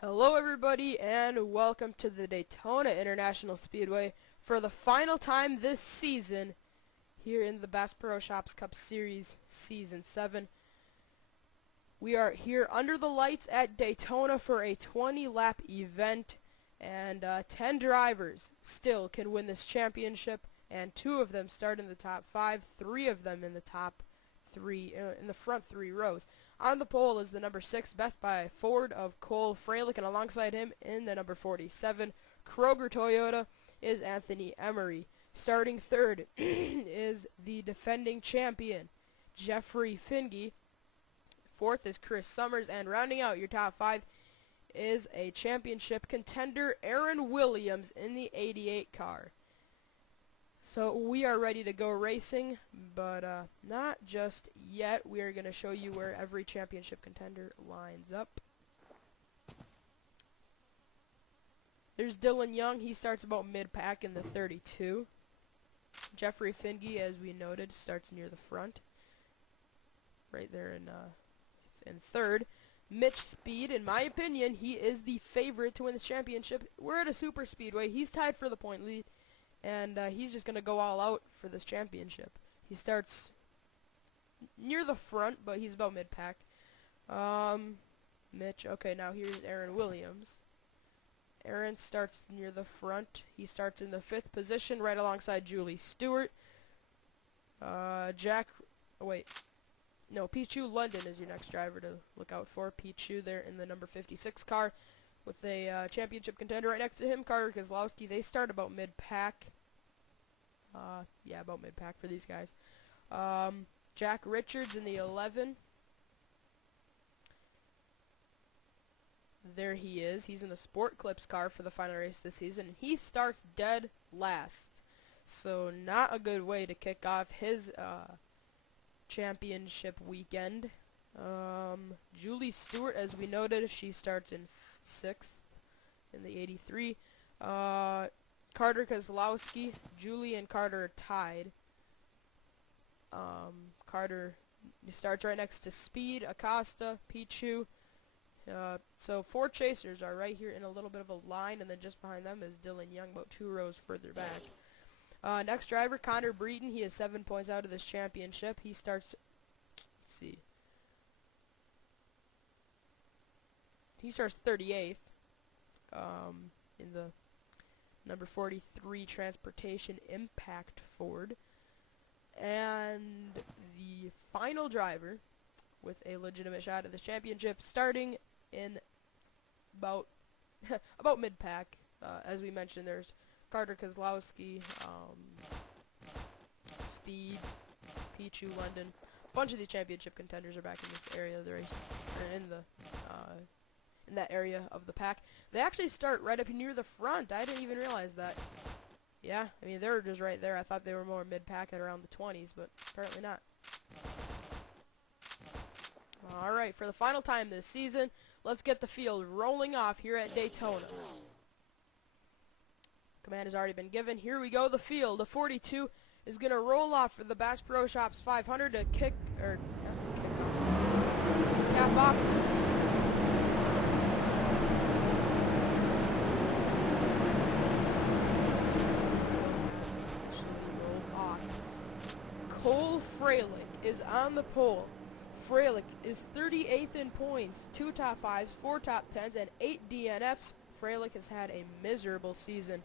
Hello everybody and welcome to the Daytona International Speedway for the final time this season here in the Bass Pro Shops Cup Series Season 7. We are here under the lights at Daytona for a 20-lap event, and 10 drivers still can win this championship, and 2 of them start in the top 5, 3 of them in the top 3, in the front 3 rows. On the pole is the number 6 Best Buy Ford of Cole Freilich, and alongside him in the number 47 Kroger Toyota is Anthony Emery. Starting third is the defending champion Jeffrey Finge. Fourth is Chris Summers, and rounding out your top 5 is a championship contender Aaron Williams in the 88 car. So we are ready to go racing, but not just yet. We are going to show you where every championship contender lines up. There's Dylan Young. He starts about mid-pack in the 32. Jeffrey Finge, as we noted, starts near the front, right there in third. Mitch Speed, in my opinion, he is the favorite to win this championship. We're at a super speedway. He's tied for the point lead. And he's just going to go all out for this championship. He starts near the front, but he's about mid-pack. Mitch. Okay, now here's Aaron Williams. Aaron starts near the front. He starts in the 5th position, right alongside Julie Stewart. Pichu London is your next driver to look out for. Pichu there in the number 56 car, with a championship contender right next to him, Carter Keselowski. They start about mid-pack. About mid-pack for these guys. Jack Richards in the 11. There he is. He's in the Sport Clips car for the final race this season. He starts dead last. So not a good way to kick off his championship weekend. Julie Stewart, as we noted, she starts in 6th in the 83. Carter Keselowski, Julie and Carter are tied. Carter starts right next to Speed, Acosta, Pichu. So 4 chasers are right here in a little bit of a line, and then just behind them is Dylan Young, about 2 rows further back. Next driver, Connor Breton. He is 7 points out of this championship. He starts, he starts 38th in the number 43 Transportation Impact Ford. And the final driver with a legitimate shot at this championship, starting in about about mid-pack. As we mentioned, there's Carter Keselowski, Speed, Pichu London. A bunch of these championship contenders are back in this area of the race, or in that area of the pack. They actually start right up near the front. I didn't even realize that. Yeah, I mean, they're just right there. I thought they were more mid-pack at around the 20s, but apparently not. Alright, for the final time this season, let's get the field rolling off here at Daytona. Command has already been given. Here we go, the field. The 42 is going to roll off for the Bass Pro Shops 500 to cap off the season. Cole Freilich is on the pole. Freilich is 38th in points, 2 top 5s, 4 top 10s, and 8 DNFs. Freilich has had a miserable season,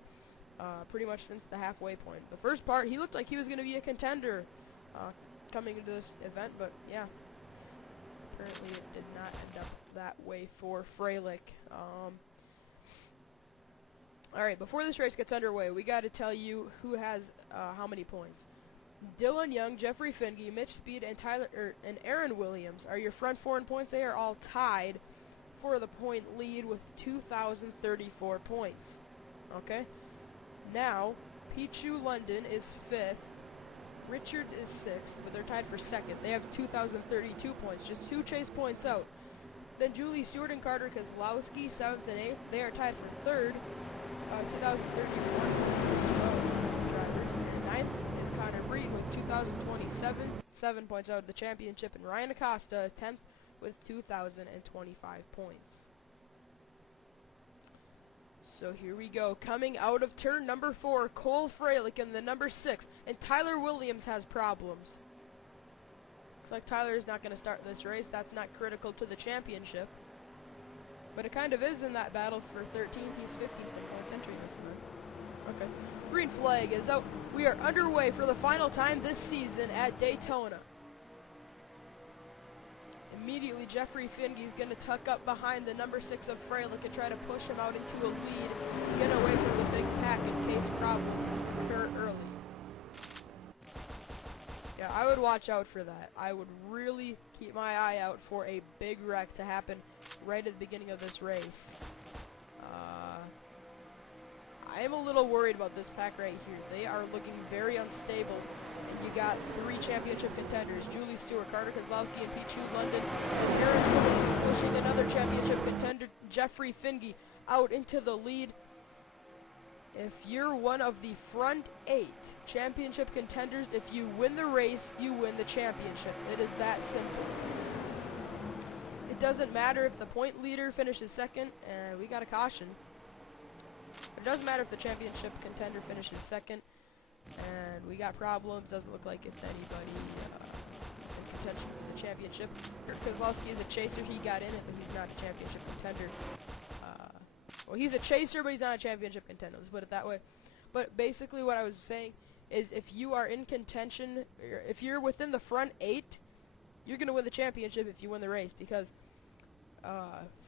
pretty much since the halfway point. The first part, he looked like he was going to be a contender coming into this event, but yeah, apparently it did not end up that way for Freilich. Alright, before this race gets underway, we got to tell you who has how many points. Dylan Young, Jeffrey Finge, Mitch Speed, and and Aaron Williams are your front 4 in points. They are all tied for the point lead with 2,034 points. Okay? Now, Pichu London is 5th. Richards is 6th, but they're tied for 2nd. They have 2,032 points, just 2 chase points out. Then Julie Stewart and Carter Keselowski, 7th and 8th. They are tied for 3rd. 2,031 points for each of those drivers. And 9th is Connor Breton with 2,027, 7 points out of the championship, and Ryan Acosta 10th with 2,025 points. So here we go. Coming out of turn number 4, Cole Freilich in the number 6. And Tyler Williams has problems. Looks like Tyler is not going to start this race. That's not critical to the championship. But it kind of is in that battle for 13th. He's 15th in points entering this event. Okay. Green flag is out. We are underway for the final time this season at Daytona. Immediately, Jeffrey Finge is going to tuck up behind the number 6 of Freilich and try to push him out into a lead, get away from the big pack in case problems occur early. Yeah, I would watch out for that. I would really keep my eye out for a big wreck to happen right at the beginning of this race. I am a little worried about this pack right here. They are looking very unstable. And you got 3 championship contenders, Julie Stewart, Carter Kozlowski, and Pichu London, as Aaron Williams pushing another championship contender, Jeffrey Finge, out into the lead. If you're one of the front 8 championship contenders, if you win the race, you win the championship. It is that simple. It doesn't matter if the point leader finishes second, and we got a caution. It doesn't matter if the championship contender finishes second, and we got problems. Doesn't look like it's anybody in contention for the championship. Kozlowski is a chaser. He got in it, but he's not a championship contender. Well, he's a chaser, but he's not a championship contender. Let's put it that way. But basically what I was saying is if you are in contention, if you're within the front 8, you're going to win the championship if you win the race. Because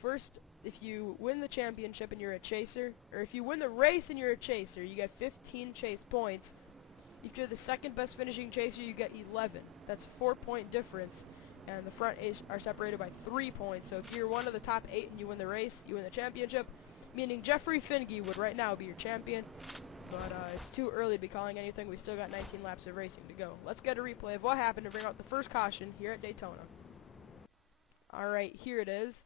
first, if you win the championship and you're a chaser, or if you win the race and you're a chaser, you get 15 chase points. If you're the second best finishing chaser, you get 11. That's a 4-point difference, and the front 8 are separated by 3 points. So if you're one of the top 8 and you win the race, you win the championship, meaning Jeffrey Finge would right now be your champion. But it's too early to be calling anything. We still got 19 laps of racing to go. Let's get a replay of what happened to bring out the first caution here at Daytona. Alright, here it is.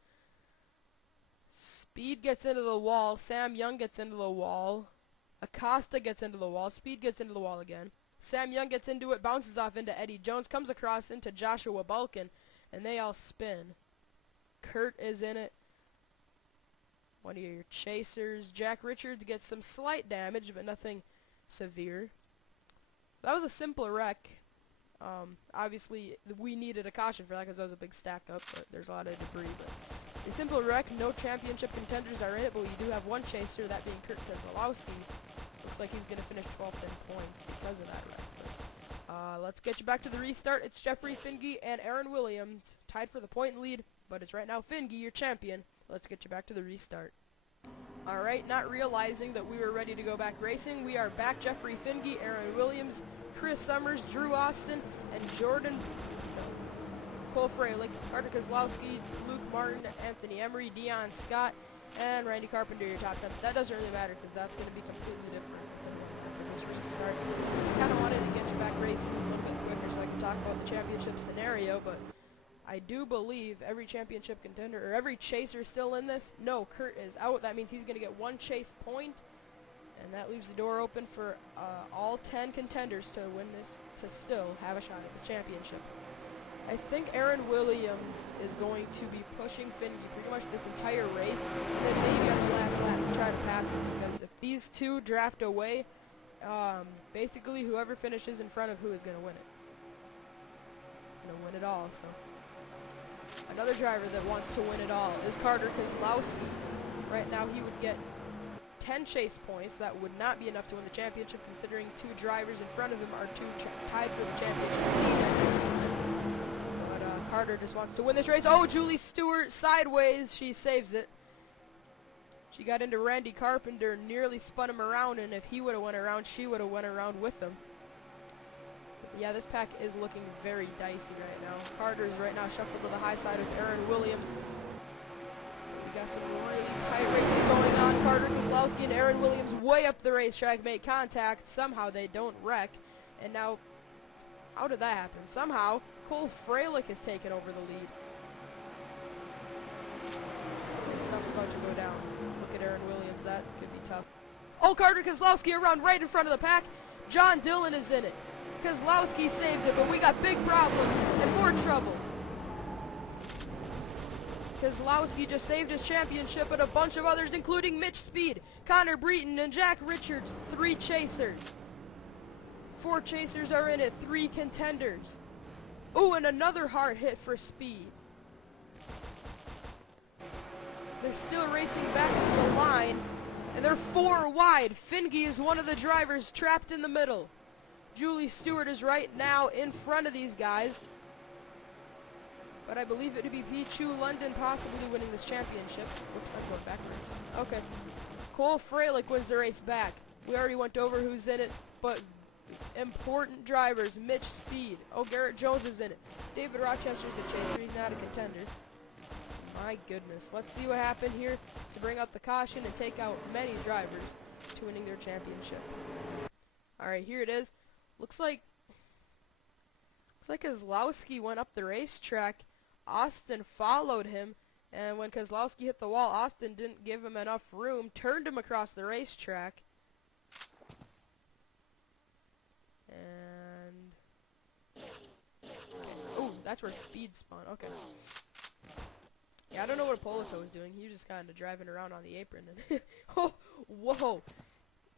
Speed gets into the wall. Sam Young gets into the wall. Acosta gets into the wall. Speed gets into the wall again. Sam Young gets into it, bounces off into Eddie Jones, comes across into Joshua Balkin, and they all spin. Kurt is in it. One of your chasers. Jack Richards gets some slight damage, but nothing severe. That was a simple wreck. Obviously, we needed a caution for that because that was a big stack up, but there's a lot of debris. But a simple wreck, no championship contenders are in it, but we do have one chaser, that being Kurt Kozlowski. Looks like he's going to finish 12th in points because of that wreck. But, let's get you back to the restart. It's Jeffrey Finge and Aaron Williams tied for the point lead, but it's right now Finge, your champion. Let's get you back to the restart. Alright, not realizing that we were ready to go back racing, we are back. Jeffrey Finge, Aaron Williams, Chris Summers, Drew Austin, and Cole Freilich, Carter Kozlowski, Luke Martin, Anthony Emery, Dion Scott, and Randy Carpenter, your top 10. That doesn't really matter because that's going to be completely different for this restart. I kind of wanted to get you back racing a little bit quicker so I can talk about the championship scenario, but I do believe every championship contender, or every chaser still in this. No, Kurt is out. That means he's going to get 1 chase point, and that leaves the door open for all 10 contenders to win this, to still have a shot at this championship. I think Aaron Williams is going to be pushing Finge pretty much this entire race, and then maybe on the last lap try to pass him, because if these two draft away, basically whoever finishes in front of who is going to win it. Going to win it all, so. Another driver that wants to win it all is Carter Kozlowski. Right now he would get 10 chase points. That would not be enough to win the championship, considering 2 drivers in front of him are tied for the championship lead. But Carter just wants to win this race. Oh, Julie Stewart sideways. She saves it. She got into Randy Carpenter, nearly spun him around, and if he would have went around, she would have went around with him. Yeah, this pack is looking very dicey right now. Carter is right now shuffled to the high side with Aaron Williams. We got some really tight racing going on. Carter Kozlowski and Aaron Williams way up the racetrack make contact. Somehow they don't wreck. And now, how did that happen? Somehow, Cole Freilich has taken over the lead. Stuff's about to go down. Look at Aaron Williams. That could be tough. Oh, Carter Kozlowski around right in front of the pack. John Dillon is in it. Kozlowski saves it, but we got big problems and more trouble. Keselowski just saved his championship, but a bunch of others, including Mitch Speed, Connor Breton, and Jack Richards, 3 chasers. 4 chasers are in it, 3 contenders. Ooh, and another hard hit for Speed. They're still racing back to the line, and they're 4 wide. Finge is one of the drivers trapped in the middle. Julie Stewart is right now in front of these guys. But I believe it to be Pichu London possibly winning this championship. Whoops, I'm going backwards. Okay. Cole Freilich wins the race back. We already went over who's in it, but important drivers. Mitch Speed. Oh, Garrett Jones is in it. David Rochester's a chaser. He's not a contender. My goodness. Let's see what happened here to bring out the caution and take out many drivers to winning their championship. Alright, here it is. Looks like Keselowski went up the racetrack. Austin followed him, and when Keselowski hit the wall, Austin didn't give him enough room, turned him across the racetrack. And oh, that's where Speed spun. Okay. Yeah, I don't know what Ippolito was doing. He was just kind of driving around on the apron. And oh, whoa.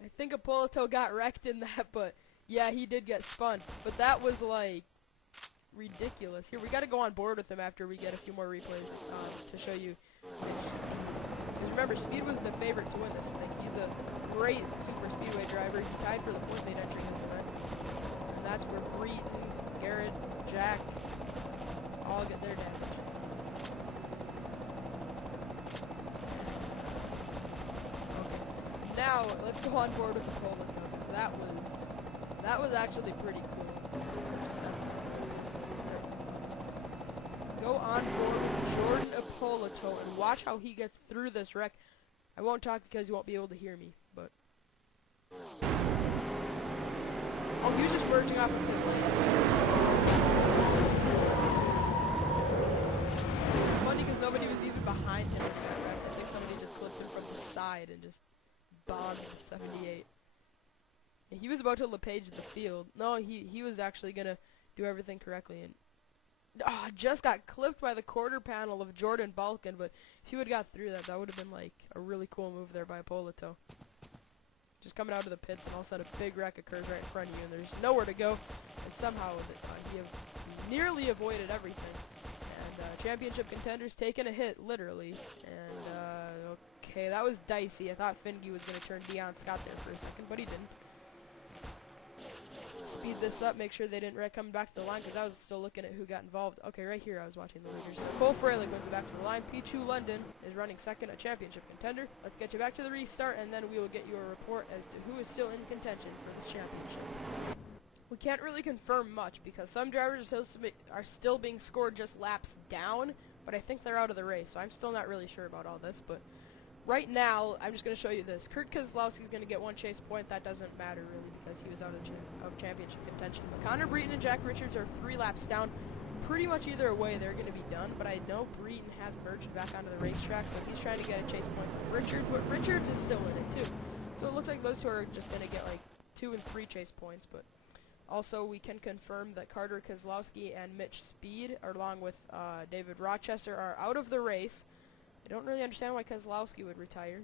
I think Ippolito got wrecked in that, but yeah, he did get spun. But that was like ridiculous. Here, we got to go on board with him after we get a few more replays to show you. Because remember, Speed was the favorite to win this thing. He's a great super speedway driver. He tied for the point lead entry this event. And that's where Breton, Garrett, Jack all get their damage. Okay. Now, let's go on board with Ippolito, because that was actually pretty cool. Go on board with Jordan Ippolito and watch how he gets through this wreck. I won't talk because you won't be able to hear me, but oh, he was just merging off of pit lane. It's funny because nobody was even behind him in that wreck. I think somebody just clipped him from the side and just bombed the 78. And he was about to LePage the field. No, he was actually gonna do everything correctly, and just got clipped by the quarter panel of Jordan Balkin, but if he would have got through that, that would have been like a really cool move there by Ippolito. Just coming out of the pits, and all of a sudden a big wreck occurs right in front of you, and there's nowhere to go, and somehow he nearly avoided everything. And championship contenders taking a hit, literally. And okay, that was dicey. I thought Finge was going to turn Dion Scott there for a second, but he didn't. Speed this up, make sure they didn't wreck coming back to the line, because I was still looking at who got involved. Okay, right here I was watching the leaders. So Cole Freilich wins it back to the line. Pichu London is running second, a championship contender. Let's get you back to the restart, and then we will get you a report as to who is still in contention for this championship. We can't really confirm much, because some drivers are still being scored just laps down, but I think they're out of the race, so I'm still not really sure about all this, but right now, I'm just going to show you this. Kurt Keselowski's going to get 1 chase point. That doesn't matter, really, because he was out of championship contention. But Connor Breton and Jack Richards are 3 laps down. Pretty much either way, they're going to be done. But I know Breton has merged back onto the racetrack, so he's trying to get a chase point from Richards. But Richards is still in it, too. So it looks like those two are just going to get, like, 2 and 3 chase points. But also, we can confirm that Carter Keselowski and Mitch Speed, along with David Rochester, are out of the race. I don't really understand why Keselowski would retire,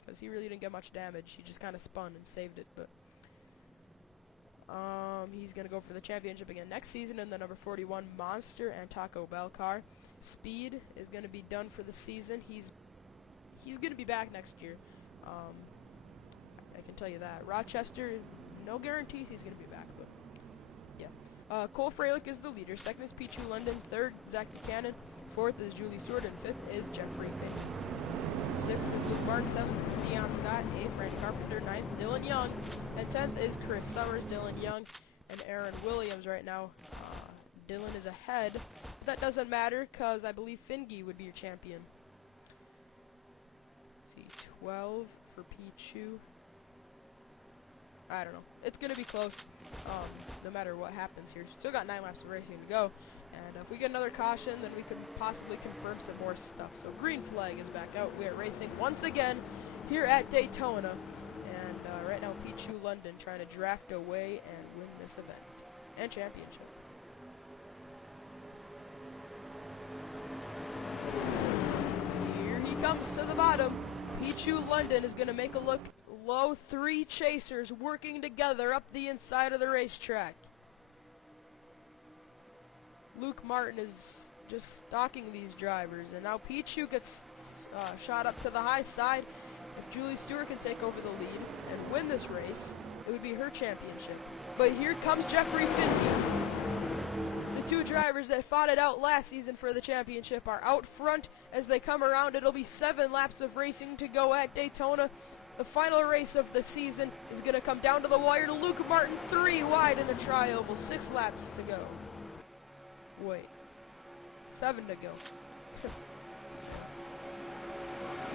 because he really didn't get much damage. He just kind of spun and saved it, but he's going to go for the championship again next season in the number 41 Monster and Taco Bell car. Speed is going to be done for the season. He's going to be back next year. I can tell you that. Rochester, no guarantees he's going to be back, but yeah. Cole Freilich is the leader. Second is Pichu London. Third, Zach Buchanan. 4th is Julie Stewart, and 5th is Jeffrey Fink. 6th is Luke Martin, 7th is Dion Scott, 8th Randy Carpenter, 9th Dylan Young, and 10th is Chris Summers, Dylan Young, and Aaron Williams right now. Dylan is ahead, but that doesn't matter because I believe Finge would be your champion. Let's see, 12 for Pichu. I don't know. It's going to be close no matter what happens here. Still got 9 laps of racing to go. And if we get another caution, then we can possibly confirm some more stuff. So green flag is back out. We are racing once again here at Daytona. And right now, Pichu London trying to draft away and win this event and championship. comes to the bottom. Pichu London is going to make a look low. 3 chasers working together up the inside of the racetrack. Luke Martin is just stalking these drivers, and now Pichu gets shot up to the high side. If Julie Stewart can take over the lead and win this race, it would be her championship. But here comes Jeffrey Finke. The 2 drivers that fought it out last season for the championship are out front as they come around. It'll be 7 laps of racing to go at Daytona. The final race of the season is going to come down to the wire to Luke Martin, 3 wide in the tri-oval, 6 laps to go. Wait, 7 to go.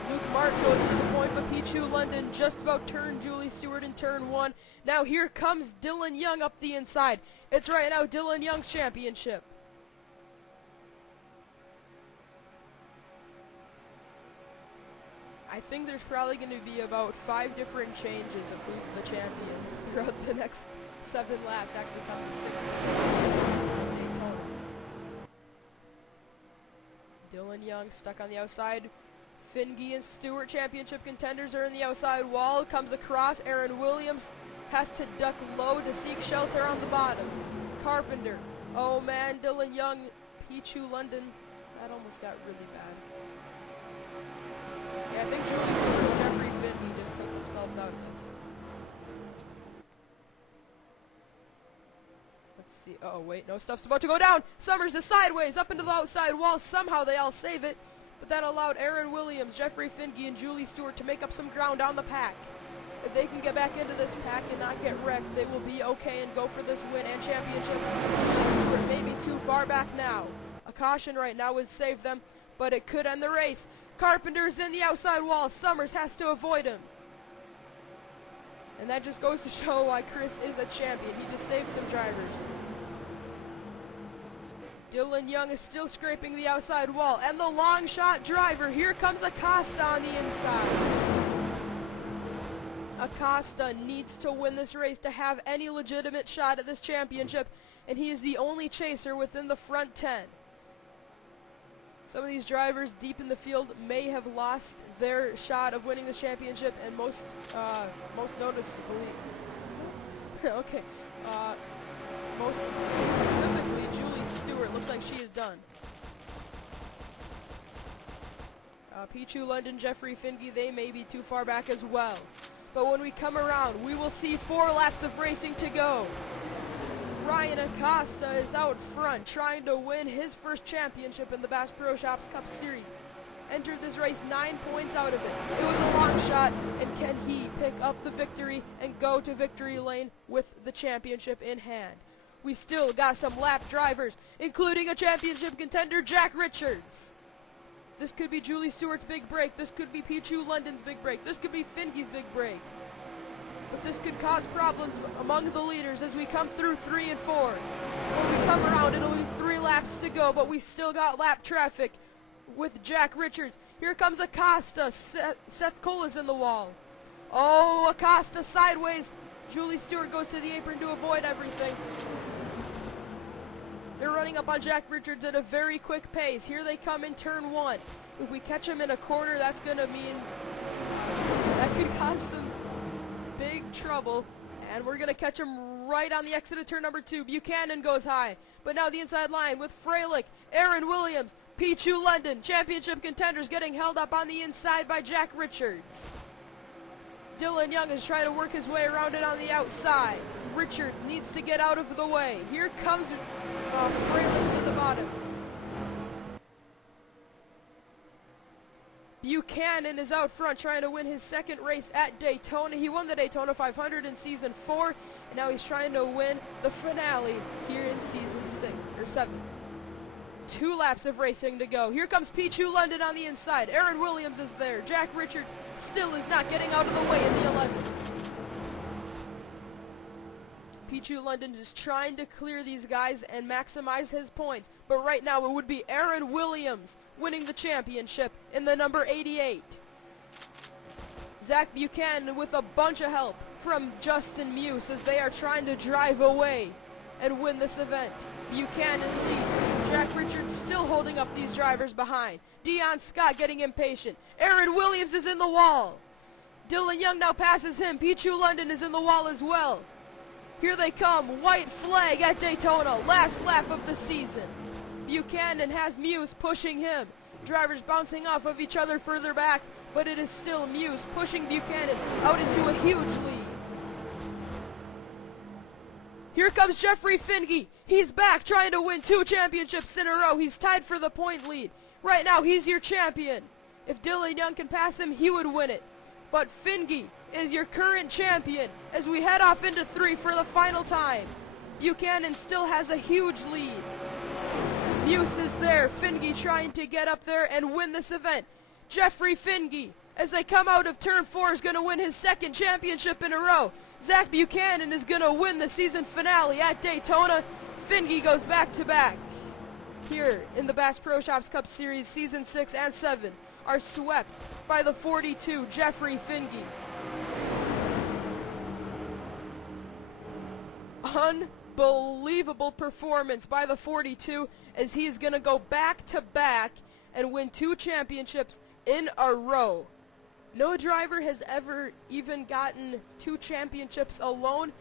Luke Martin goes to the point, but Pichu London just about turned Julie Stewart in turn 1. Now here comes Dylan Young up the inside. It's right now Dylan Young's championship. I think there's probably going to be about 5 different changes of who's the champion throughout the next 7 laps, actually counting 6 Daytona. Dylan Young stuck on the outside. Finge and Stewart, championship contenders, are in the outside wall. Comes across. Aaron Williams has to duck low to seek shelter on the bottom. Carpenter. Oh man, Dylan Young, Pichu London. That almost got really bad. Yeah, I think Julie Stewart and Jeffrey Finge just took themselves out of this. Let's see. Oh wait, no, stuff's about to go down. Summers is sideways up into the outside wall. Somehow they all save it. But that allowed Aaron Williams, Jeffrey Finge, and Julie Stewart to make up some ground on the pack. If they can get back into this pack and not get wrecked, they will be okay and go for this win and championship. Julie Stewart may be too far back now. A caution right now would save them, but it could end the race. Carpenter's in the outside wall. Summers has to avoid him. And that just goes to show why Chris is a champion. He just saved some drivers. Dylan Young is still scraping the outside wall. And the long shot driver. Here comes Acosta on the inside. Acosta needs to win this race to have any legitimate shot at this championship. And he is the only chaser within the front 10. Some of these drivers deep in the field may have lost their shot of winning this championship, and most noticeably, okay, most specifically, Julie Stewart looks like she is done. Pichu London, Jeffrey Finge, they may be too far back as well. But when we come around, we will see 4 laps of racing to go. Ryan Acosta is out front trying to win his first championship in the Bass Pro Shops Cup Series. Entered this race 9 points out of it. It was a long shot, and can he pick up the victory and go to victory lane with the championship in hand? We still got some lap drivers, including a championship contender, Jack Richards. This could be Julie Stewart's big break. This could be Pichu London's big break. This could be Finge's big break. But this could cause problems among the leaders as we come through 3 and 4. When we come around, it'll be 3 laps to go, but we still got lap traffic with Jack Richards. Here comes Acosta. Seth Cole is in the wall. Oh, Acosta sideways. Julie Stewart goes to the apron to avoid everything. They're running up on Jack Richards at a very quick pace. Here they come in turn 1. If we catch him in a corner, that's going to mean that could cause some big trouble, and we're going to catch him right on the exit of turn number 2. Buchanan goes high, but now the inside line with Freilich, Aaron Williams, Pichu London, championship contenders getting held up on the inside by Jack Richards. Dylan Young is trying to work his way around it on the outside. Richard needs to get out of the way. Here comes Freilich to the bottom. Buchanan is out front trying to win his second race at Daytona. He won the Daytona 500 in season 4, and now he's trying to win the finale here in season 7. 2 laps of racing to go. Here comes Pichu London on the inside. Aaron Williams is there. Jack Richards still is not getting out of the way in the 11th. Pichu London is trying to clear these guys and maximize his points, but right now it would be Aaron Williams winning the championship in the number 88. Zach Buchanan with a bunch of help from Justin Muse as they are trying to drive away and win this event. Buchanan leads. Jack Richards still holding up these drivers behind. Dion Scott getting impatient. Aaron Williams is in the wall. Dylan Young now passes him. Pichu London is in the wall as well. Here they come. White flag at Daytona. Last lap of the season. Buchanan has Muse pushing him. Drivers bouncing off of each other further back, but it is still Muse pushing Buchanan out into a huge lead. Here comes Jeffrey Finge. He's back trying to win 2 championships in a row. He's tied for the point lead. Right now, he's your champion. If Dylan Young can pass him, he would win it. But Finge is your current champion as we head off into 3 for the final time. Buchanan still has a huge lead. Muse is there. Finge trying to get up there and win this event. Jeffrey Finge, as they come out of turn 4, is going to win his 2nd championship in a row. Zach Buchanan is going to win the season finale at Daytona. Finge goes back-to-back. Here in the Bass Pro Shops Cup Series Season 6 and 7 are swept by the 42, Jeffrey Finge. Unbelievable performance by the 42 as he's going to go back-to-back and win 2 championships in a row. No driver has ever even gotten 2 championships alone,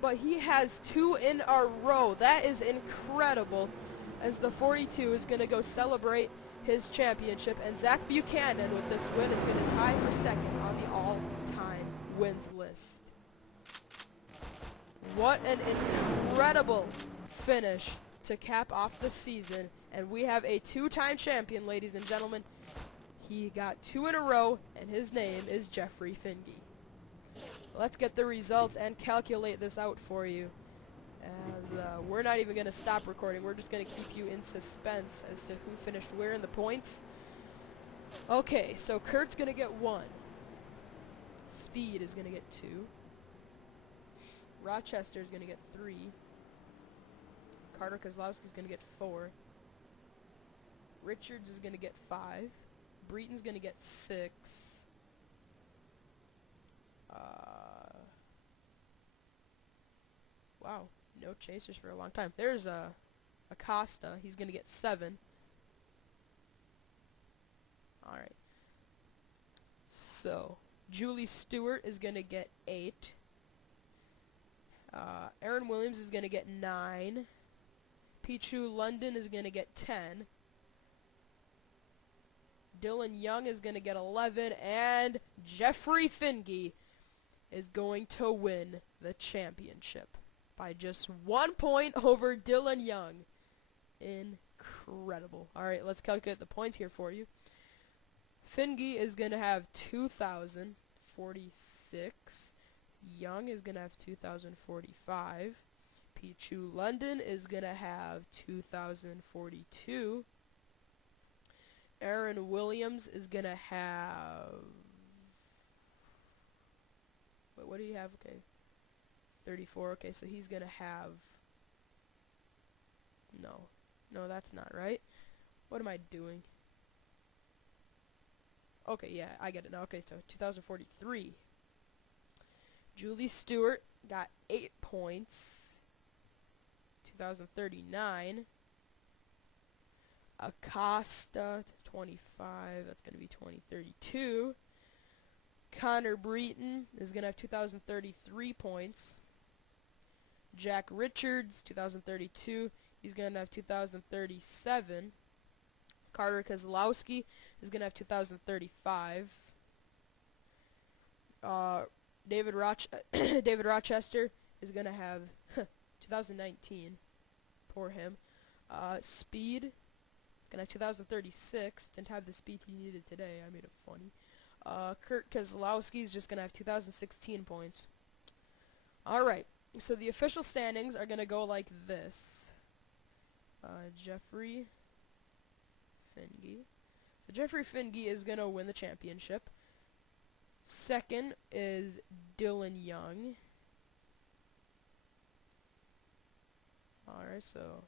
but he has 2 in a row. That is incredible, as the 42 is going to go celebrate his championship, and Zach Buchanan with this win is going to tie for 2nd on the all-time wins list. What an incredible finish to cap off the season, and we have a 2-time champion, ladies and gentlemen. He got 2 in a row, and his name is Jeffrey Finge. Let's get the results and calculate this out for you, as we're not even going to stop recording. We're just going to keep you in suspense as to who finished where in the points. Okay, so Kurt's going to get 1. Speed is going to get 2. Rochester is going to get 3. Carter Kozlowski is going to get 4. Richards is going to get 5. Breeton's going to get 6. Wow, no chasers for a long time. There's Acosta. He's going to get 7. Alright. So, Julie Stewart is going to get 8. Aaron Williams is going to get 9. Pichu London is going to get 10. Dylan Young is going to get 11. And Jeffrey Finge is going to win the championship by just 1 point over Dylan Young. Incredible. Alright, let's calculate the points here for you. Finge is going to have 2,046. Young is going to have 2,045. Pichu London is going to have 2,042. Aaron Williams is going to have... Wait, what do you have? Okay. 34. Okay, so he's going to have... No, that's not right. What am I doing? Okay, yeah, I get it now. Okay, so 2,043. Julie Stewart got 8 points. 2,039. Acosta, 25. That's going to be 2032. Connor Breeton is going to have 2,033 points. Jack Richards, 2,032. He's going to have 2,037. Carter Kozlowski is going to have 2,035. David Rochester is going to have 2019. Poor him. Speed is going to have 2036. Didn't have the speed he needed today. I made it funny. Kurt Kozlowski is just going to have 2016 points. Alright, so the official standings are going to go like this. Jeffrey Finge. So Jeffrey Finge is going to win the championship. Second is Dylan Young. Alright, so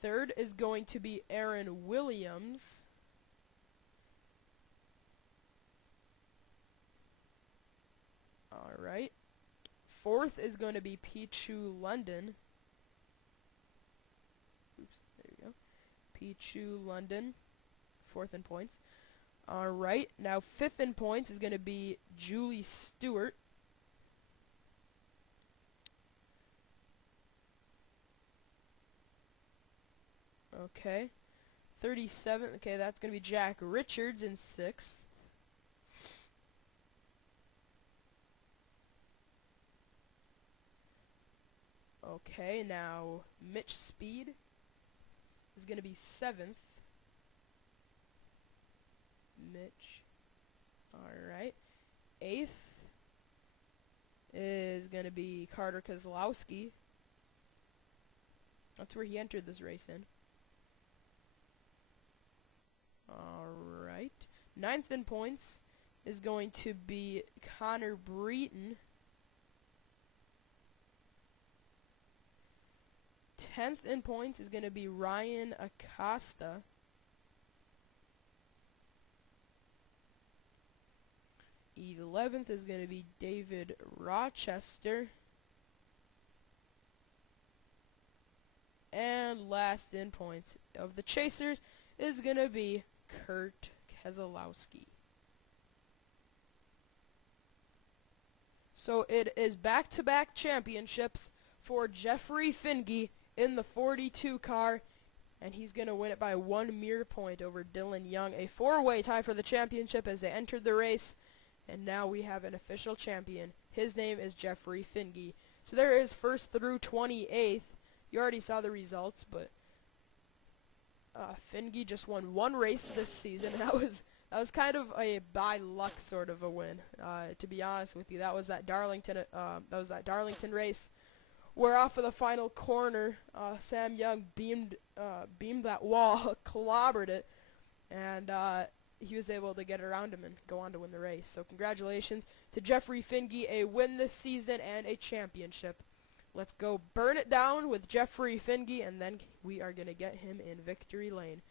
third is going to be Aaron Williams. Alright. Fourth is going to be Pichu London. Oops, there you go. Pichu London. 4th in points. Alright, now 5th in points is going to be Julie Stewart. Okay. 37th, okay, that's going to be Jack Richards in 6th. Okay, now Mitch Speed is going to be 7th. Mitch. Alright. 8th is going to be Carter Kozlowski. That's where he entered this race in. Alright. 9th in points is going to be Connor Breton. 10th in points is going to be Ryan Acosta. 11th is going to be David Rochester. And last in points of the Chasers is going to be Kurt Keselowski. So it is back-to-back championships for Jeffrey Finge in the 42 car, and he's going to win it by 1 mere point over Dylan Young. A 4-way tie for the championship as they entered the race, and now we have an official champion. His name is Jeffrey Finge. So there is 1st through 28th. You already saw the results, but Finge just won 1 race this season. That was kind of a by luck sort of a win. To be honest with you, that was that Darlington race, where off of the final corner, Sam Young beamed that wall, clobbered it, and he was able to get around him and go on to win the race. So congratulations to Jeffrey Finge, a win this season and a championship. Let's go burn it down with Jeffrey Finge, and then we are going to get him in victory lane.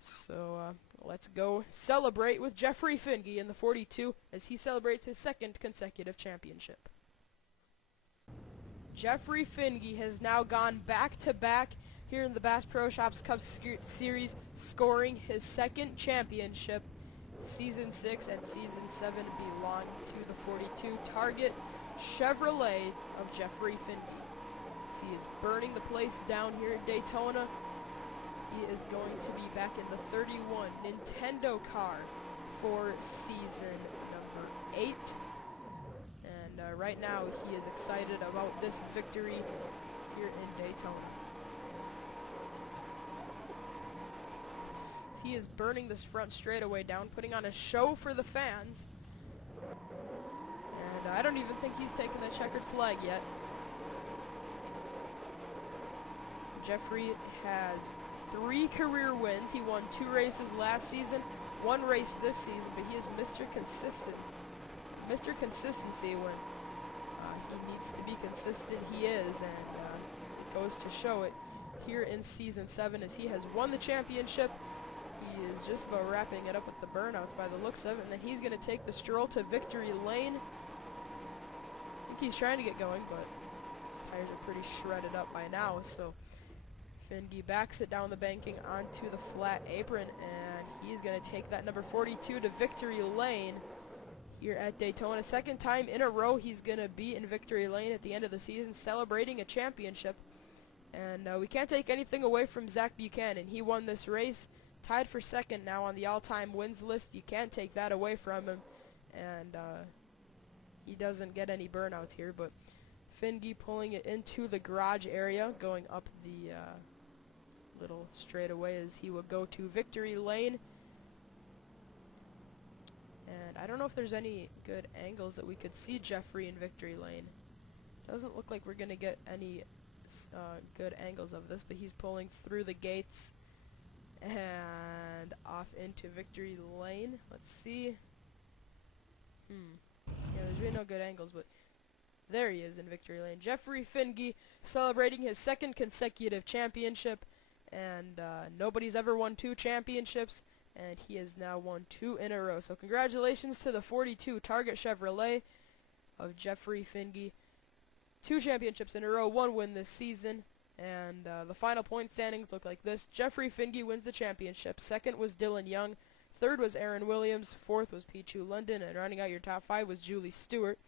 So let's go celebrate with Jeffrey Finge in the 42 as he celebrates his 2nd consecutive championship. Jeffrey Finge has now gone back-to-back here in the Bass Pro Shops Cup Series, scoring his 2nd championship. Season 6 and Season 7 belong to the 42 Target Chevrolet of Jeffrey Finge. As he is burning the place down here in Daytona, he is going to be back in the 31 Nintendo car for season number 8. And right now he is excited about this victory here in Daytona. He is burning this front straightaway down, putting on a show for the fans. And I don't even think he's taken the checkered flag yet. Jeffrey has 3 career wins. He won 2 races last season, 1 race this season, but he is Mr. Consistency when he needs to be consistent. He is, and it goes to show it here in Season 7 as he has won the championship. He is just about wrapping it up with the burnouts by the looks of it, and then he's going to take the stroll to victory lane. I think he's trying to get going, but his tires are pretty shredded up by now, so Finge backs it down the banking onto the flat apron, and he's going to take that number 42 to victory lane here at Daytona. 2nd time in a row he's going to be in victory lane at the end of the season, celebrating a championship. And we can't take anything away from Zach Buchanan. He won this race, tied for 2nd now on the all-time wins list. You can't take that away from him, and he doesn't get any burnouts here. But Finge pulling it into the garage area, going up the little straightaway as he will go to victory lane. And I don't know if there's any good angles that we could see Jeffrey in victory lane. Doesn't look like we're going to get any good angles of this, but he's pulling through the gates and off into victory lane. Let's see. Yeah, there's really no good angles, but there he is in victory lane. Jeffrey Finge celebrating his 2nd consecutive championship, and nobody's ever won 2 championships, and he has now won 2 in a row. So congratulations to the 42 Target Chevrolet of Jeffrey Finge. 2 championships in a row, 1 win this season. And the final point standings look like this. Jeffrey Finge wins the championship. Second was Dylan Young. Third was Aaron Williams. Fourth was Pichu London. And rounding out your top 5 was Julie Stewart.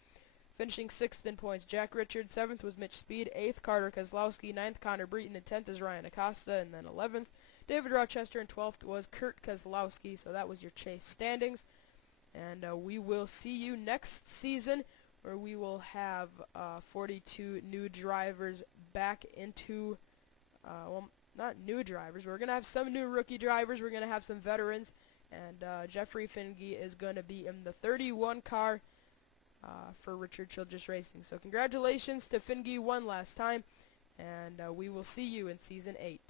Finishing 6th in points, Jack Richard. 7th was Mitch Speed. 8th, Carter Kozlowski. 9th, Connor Breton. And 10th is Ryan Acosta. And then 11th, David Rochester. And 12th was Kurt Kozlowski. So that was your chase standings. And we will see you next season, where we will have 42 new drivers back into, well, not new drivers. We're going to have some new rookie drivers. We're going to have some veterans. And Jeffrey Finge is going to be in the 31 car for Richard Childress Racing. So congratulations to Finge one last time. And we will see you in Season 8.